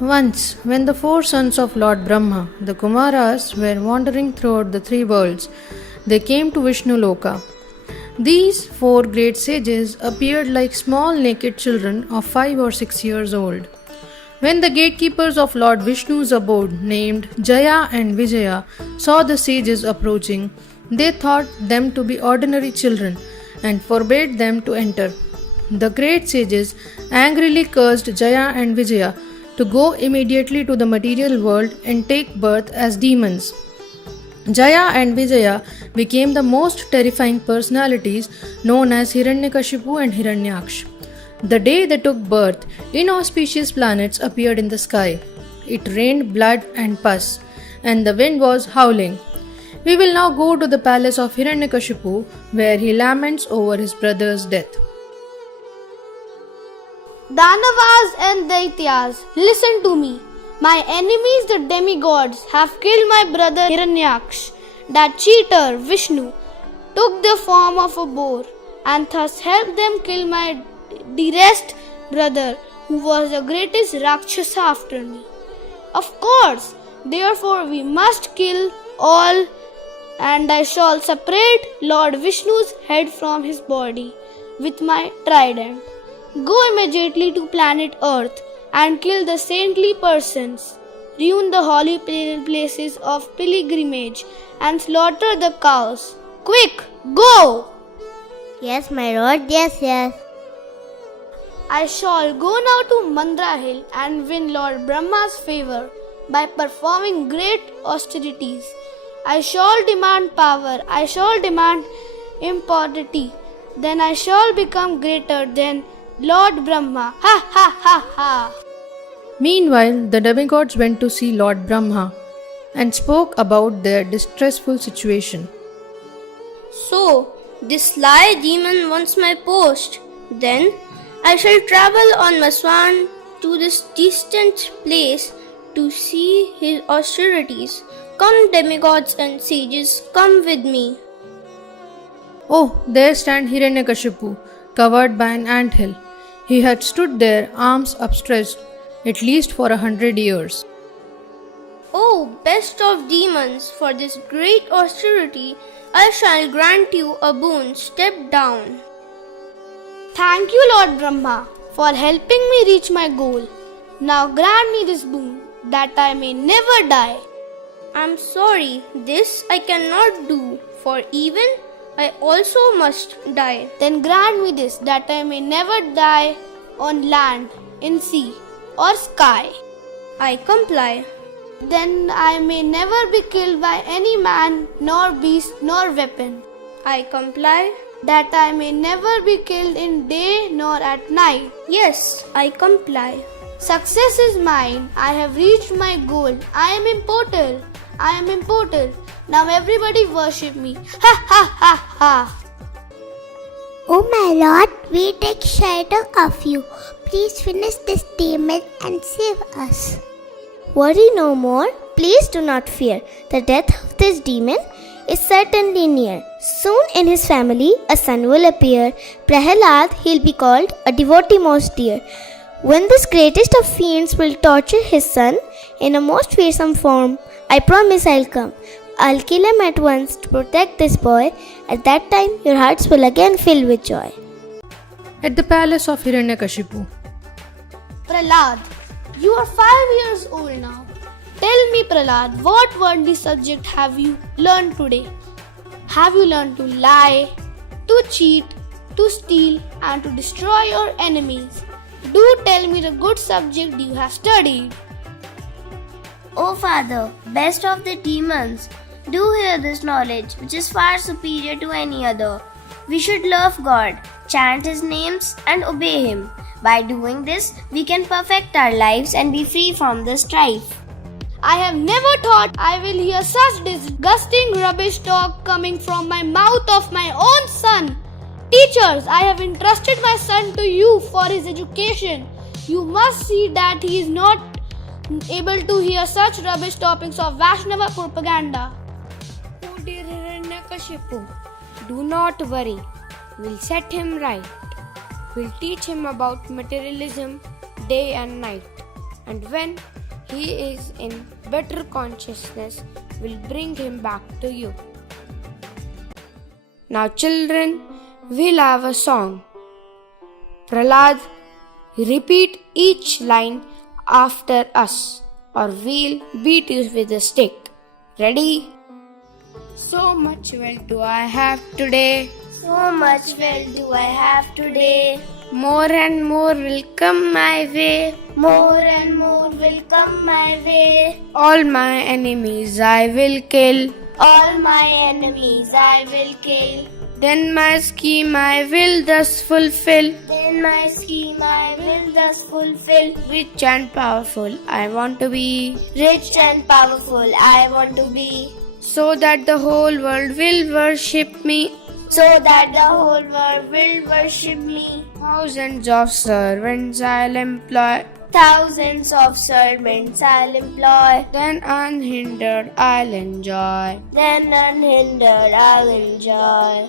Once, when the four sons of Lord Brahma, the Kumaras, were wandering throughout the three worlds, they came to Vishnu Loka. These four great sages appeared like small naked children of 5 or 6 years old. When the gatekeepers of Lord Vishnu's abode, named Jaya and Vijaya, saw the sages approaching, they thought them to be ordinary children and forbade them to enter. The great sages angrily cursed Jaya and Vijaya to go immediately to the material world and take birth as demons. Jaya and Vijaya became the most terrifying personalities known as Hiranyakashipu and Hiranyaksha. The day they took birth, inauspicious planets appeared in the sky. It rained blood and pus, and the wind was howling. We will now go to the palace of Hiranyakashipu, where he laments over his brother's death. Danavas and Daityas, listen to me. My enemies, the demigods, have killed my brother Hiranyaksh. That cheater, Vishnu, took the form of a boar and thus helped them kill my dearest brother, who was the greatest Rakshasa after me. Of course, therefore we must kill all, and I shall separate Lord Vishnu's head from his body with my trident. Go immediately to planet Earth and kill the saintly persons, ruin the holy places of pilgrimage, and slaughter the cows. Quick, go! Yes, my lord, yes. I shall go now to Mandra Hill and win Lord Brahma's favor by performing great austerities. I shall demand power, I shall demand immortality, then I shall become greater than Lord Brahma. Ha ha ha ha! Meanwhile, the demigods went to see Lord Brahma and spoke about their distressful situation. So, this sly demon wants my post. Then I shall travel on my swan to this distant place to see his austerities. Come, demigods and sages, come with me. Oh, there stand Hiranyakashipu, covered by an anthill. He had stood there, arms upstretched, at least for 100 years. Oh, best of demons, for this great austerity, I shall grant you a boon. Step down. Thank you, Lord Brahma, for helping me reach my goal. Now grant me this boon, that I may never die. I'm sorry, this I cannot do, for even I also must die. Then grant me this, that I may never die on land, in sea, or sky. I comply. Then I may never be killed by any man, nor beast, nor weapon. I comply. That I may never be killed in day nor at night. Yes, I comply. Success is mine. I have reached my goal. I am immortal. I am immortal. Now everybody worship me. Ha ha ha ha. Oh my lord, we take shelter of you. Please finish this demon and save us. Worry no more. Please do not fear. The death of this demon is certainly near. Soon in his family a son will appear. Prahlada, he'll be called a devotee most dear. When this greatest of fiends will torture his son in a most fearsome form, I promise I'll come. I'll kill him at once to protect this boy. At that time, your hearts will again fill with joy. At the palace of Hiranyakashipu. Prahlad, you are 5 years old now. Tell me, Prahlad, what worldly subject have you learned today? Have you learned to lie, to cheat, to steal, and to destroy your enemies? Do tell me the good subject you have studied. O Father, best of the demons, do hear this knowledge which is far superior to any other. We should love God, chant His names and obey Him. By doing this, we can perfect our lives and be free from the strife. I have never thought I will hear such disgusting rubbish talk coming from my mouth of my own son. Teachers, I have entrusted my son to you for his education. You must see that he is not able to hear such rubbish topics of Vaishnava propaganda. Oh dear Hiranyakashipu, do not worry. We'll set him right. We'll teach him about materialism day and night. and when he is in better consciousness, will bring him back to you. Now, children, we'll have a song. Prahlad, repeat each line after us, or we'll beat you with a stick. Ready? So much wealth do I have today. So much wealth do I have today. More and more will come my way. More and more will come my way. All my enemies I will kill. All my enemies I will kill. Then my scheme I will thus fulfill. Then my scheme I will thus fulfill. Rich and powerful I want to be. Rich and powerful I want to be. So that the whole world will worship me. So that the whole world will worship me. Thousands of servants I'll employ. Thousands of servants I'll employ. Then unhindered I'll enjoy. Then unhindered I'll enjoy.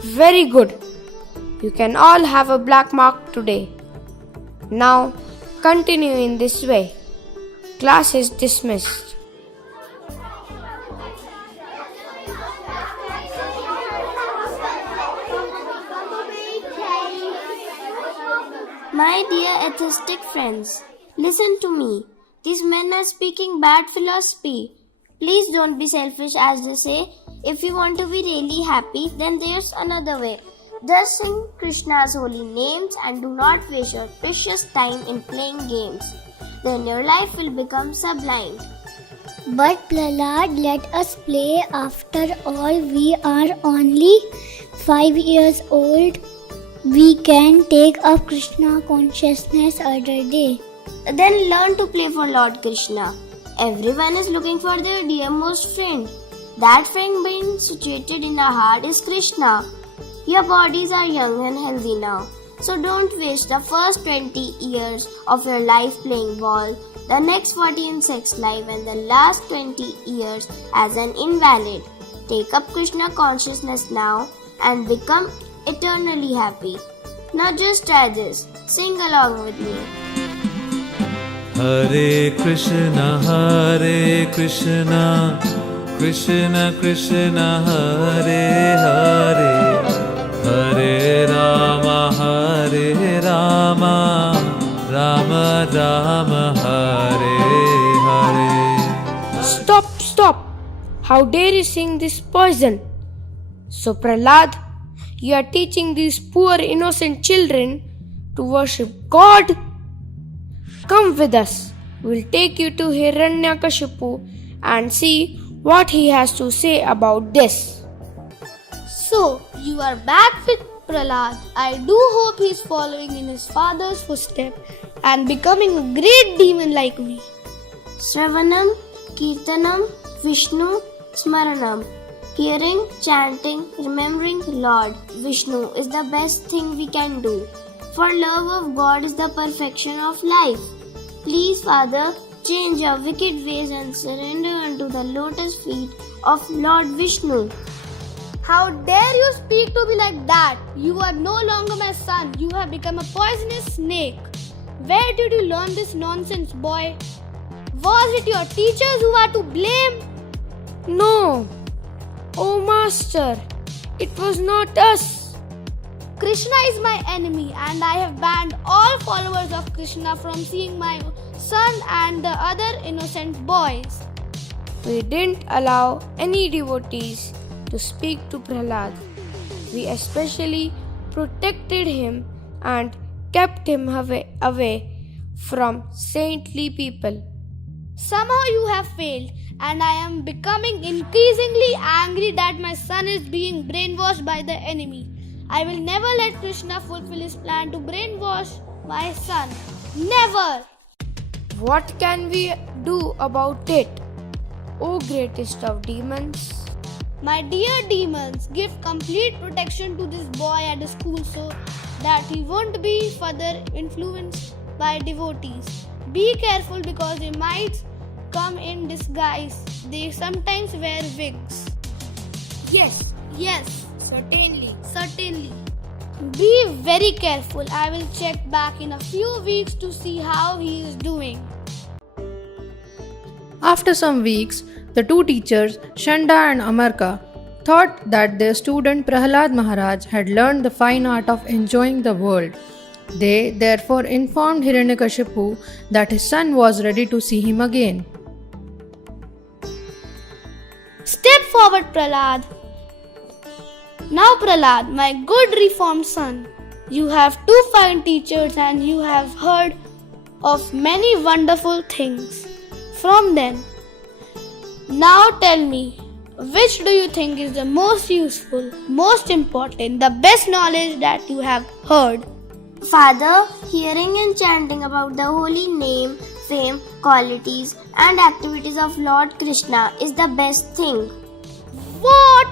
Very good. You can all have a black mark today. Now continue in this way. Class is dismissed. My dear atheistic friends, listen to me. These men are speaking bad philosophy. Please don't be selfish, as they say. If you want to be really happy, then there's another way. Just sing Krishna's holy names and do not waste your precious time in playing games. Then your life will become sublime. But Prahlad, let us play. After all, we are only 5 years old. We can take up Krishna consciousness other day. Then learn to play for Lord Krishna. Everyone is looking for their dearmost friend. That friend being situated in our heart is Krishna. Your bodies are young and healthy now. So don't waste the first 20 years of your life playing ball, the next 40 in sex life, and the last 20 years as an invalid. Take up Krishna consciousness now and become eternally happy. Now just try this. Sing along with me. Hare Krishna, Krishna Krishna, Hare Hare, Hare Rama, Rama Rama, Hare Hare. Stop! How dare you sing this poison? So Prahlad, you are teaching these poor innocent children to worship God? Come with us. We'll take you to Hiranyakashipu and see what he has to say about this. So, you are back with Prahlad. I do hope he is following in his father's footsteps and becoming a great demon like me. Shravanam, Kirtanam, Vishnu, Smaranam. Hearing, chanting, remembering Lord Vishnu is the best thing we can do. For love of God is the perfection of life. Please, Father, change your wicked ways and surrender unto the lotus feet of Lord Vishnu. How dare you speak to me like that? You are no longer my son. You have become a poisonous snake. Where did you learn this nonsense, boy? Was it your teachers who are to blame? No. Oh Master, it was not us. Krishna is my enemy and I have banned all followers of Krishna from seeing my son and the other innocent boys. We didn't allow any devotees to speak to Prahlad. We especially protected him and kept him away from saintly people. Somehow you have failed, and I am becoming increasingly angry that my son is being brainwashed by the enemy. I will never let Krishna fulfill his plan to brainwash my son. Never! What can we do about it, O greatest of demons? My dear demons, give complete protection to this boy at the school so that he won't be further influenced by devotees. Be careful because he might come in disguise. They sometimes wear wigs. Yes, Yes, certainly. certainly. Be very careful. I will check back in a few weeks to see how he is doing. After some weeks, the two teachers, Shanda and Amarka, thought that their student Prahlad Maharaj had learned the fine art of enjoying the world. They therefore informed Hiranyakashipu that his son was ready to see him again. Step forward, Prahlad. Now, Prahlad, my good reformed son, you have two fine teachers and you have heard of many wonderful things from them. Now tell me, which do you think is the most useful, most important, the best knowledge that you have heard? Father, hearing and chanting about the holy name, fame, qualities, and activities of Lord Krishna is the best thing. What?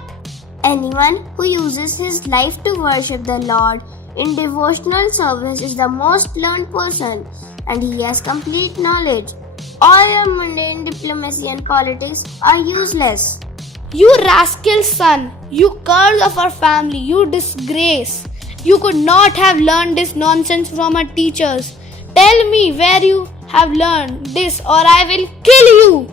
Anyone who uses his life to worship the Lord in devotional service is the most learned person, and he has complete knowledge. All your mundane diplomacy and politics are useless. You rascal son, you curse of our family, you disgrace. You could not have learned this nonsense from our teachers. Tell me where you have learned this or I will kill you.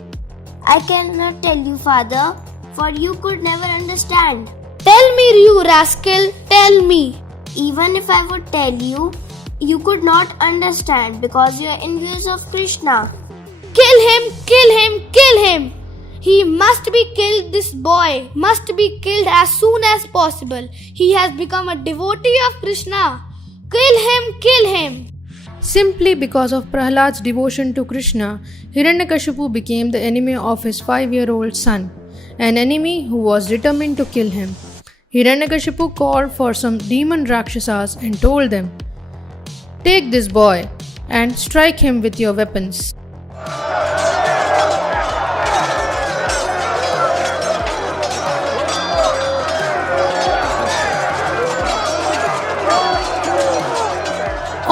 I cannot tell you, Father, for you could never understand. Tell me, you rascal, tell me. Even if I would tell you, you could not understand because you are envious of Krishna. Kill him, kill him, kill him. He must be killed, this boy must be killed as soon as possible. He has become a devotee of Krishna. Kill him, kill him. Simply because of Prahlad's devotion to Krishna, Hiranyakashipu became the enemy of his 5-year-old son, an enemy who was determined to kill him. Hiranyakashipu called for some demon Rakshasas and told them, "Take this boy and strike him with your weapons."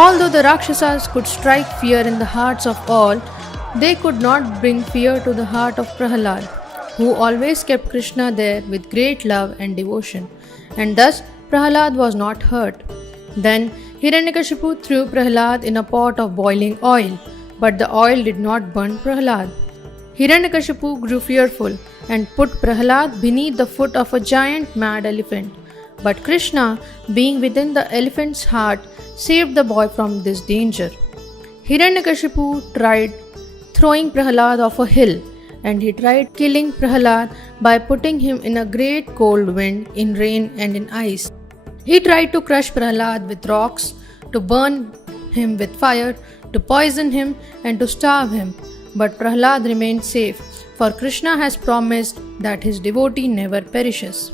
Although the Rakshasas could strike fear in the hearts of all, they could not bring fear to the heart of Prahlad, who always kept Krishna there with great love and devotion, and thus Prahlad was not hurt. Then Hiranyakashipu threw Prahlad in a pot of boiling oil, but the oil did not burn Prahlad. Hiranyakashipu grew fearful and put Prahlad beneath the foot of a giant mad elephant. But Krishna, being within the elephant's heart, saved the boy from this danger. Hiranyakashipu tried throwing Prahlad off a hill, and he tried killing Prahlad by putting him in a great cold wind, in rain and in ice. He tried to crush Prahlad with rocks, to burn him with fire, to poison him and to starve him. But Prahlad remained safe, for Krishna has promised that his devotee never perishes.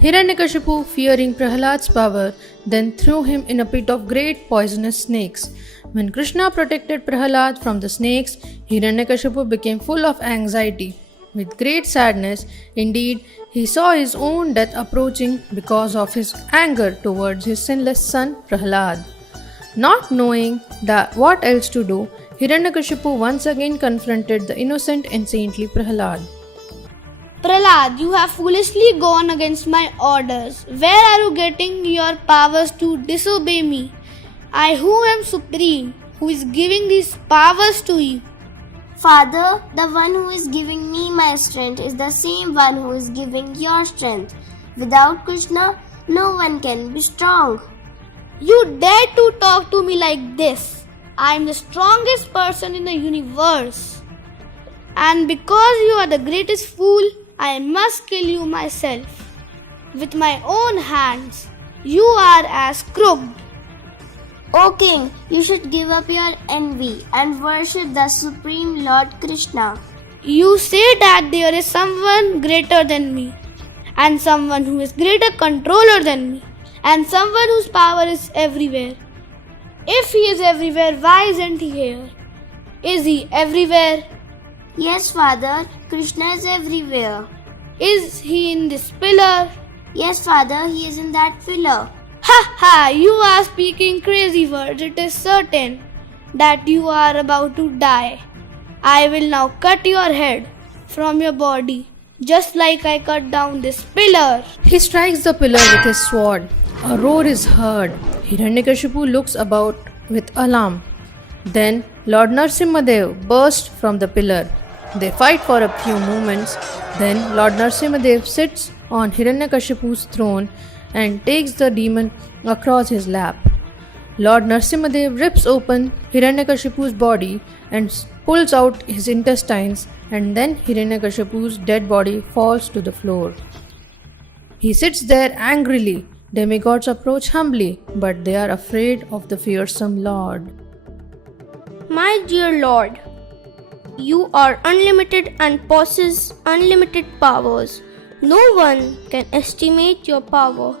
Hiranyakashipu, fearing Prahlad's power, then threw him in a pit of great poisonous snakes. When Krishna protected Prahlad from the snakes, Hiranyakashipu became full of anxiety. With great sadness, indeed, he saw his own death approaching because of his anger towards his sinless son Prahlad. Not knowing what else to do, Hiranyakashipu once again confronted the innocent and saintly Prahlad. Prahlad, you have foolishly gone against my orders. Where are you getting your powers to disobey me? I who am supreme, who is giving these powers to you. Father, the one who is giving me my strength is the same one who is giving your strength. Without Krishna, no one can be strong. You dare to talk to me like this. I am the strongest person in the universe. And because you are the greatest fool, I must kill you myself. With my own hands, you are as crooked. O King, you should give up your envy and worship the Supreme Lord Krishna. You say that there is someone greater than me, and someone who is greater controller than me, and someone whose power is everywhere. If he is everywhere, why isn't he here? Is he everywhere? Yes, Father, Krishna is everywhere. Is he in this pillar? Yes, Father, he is in that pillar. Ha ha! You are speaking crazy words. It is certain that you are about to die. I will now cut your head from your body, just like I cut down this pillar. He strikes the pillar with his sword. A roar is heard. Hiranyakashipu looks about with alarm. Then Lord Narasimha bursts from the pillar. They fight for a few moments. Then Lord Narasimha sits on Hiranyakashipu's throne and takes the demon across his lap. Lord Narasimha rips open Hiranyakashipu's body and pulls out his intestines, and then Hiranyakashipu's dead body falls to the floor. He sits there angrily. Demigods approach humbly, but they are afraid of the fearsome Lord. My dear Lord, you are unlimited and possess unlimited powers. No one can estimate your power.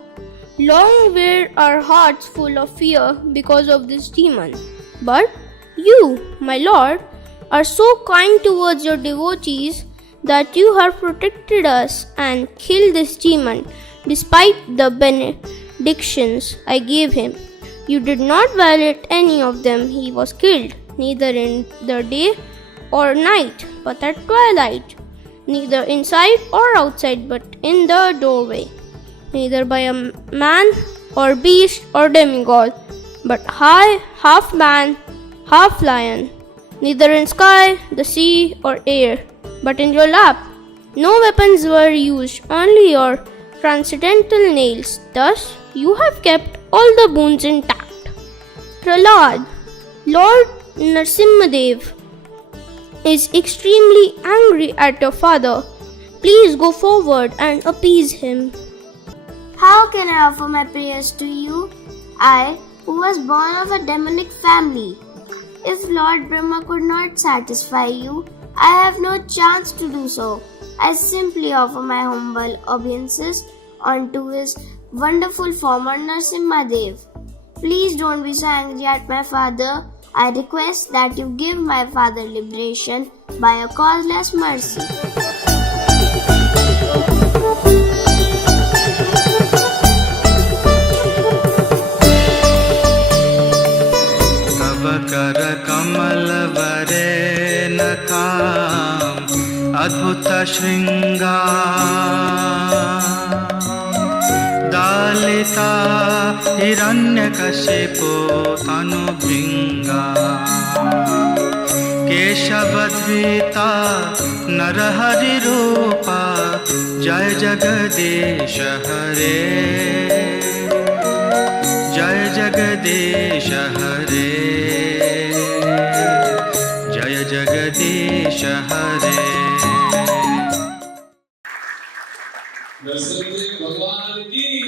Long were our hearts full of fear because of this demon. But you, my Lord, are so kind towards your devotees that you have protected us and killed this demon despite the benedictions I gave him. You did not violate any of them. He was killed, neither in the day or night, but at twilight, neither inside or outside, but in the doorway, neither by a man or beast or demigod, but high, half man, half lion, neither in sky, the sea, or air, but in your lap. No weapons were used, only your transcendental nails. Thus, you have kept all the boons intact. Prahlad, Lord Narasimha is extremely angry at your father. Please go forward and appease him. How can I offer my prayers to you? I, who was born of a demonic family. If Lord Brahma could not satisfy you, I have no chance to do so. I simply offer my humble obeisances unto his wonderful form on Narasimha Dev. Please don't be so angry at my father. I request that you give my father liberation by a causeless mercy. कर कमल वरे नखाम अद्भुत श्रृंगार दालिता हिरण्यकशिपु तनु भृंगा केशवधृता नरहरि रूपा जय जगदीश हरे जय जगदीश हरे जय जगदीश हरे। नरसिंह भगवान की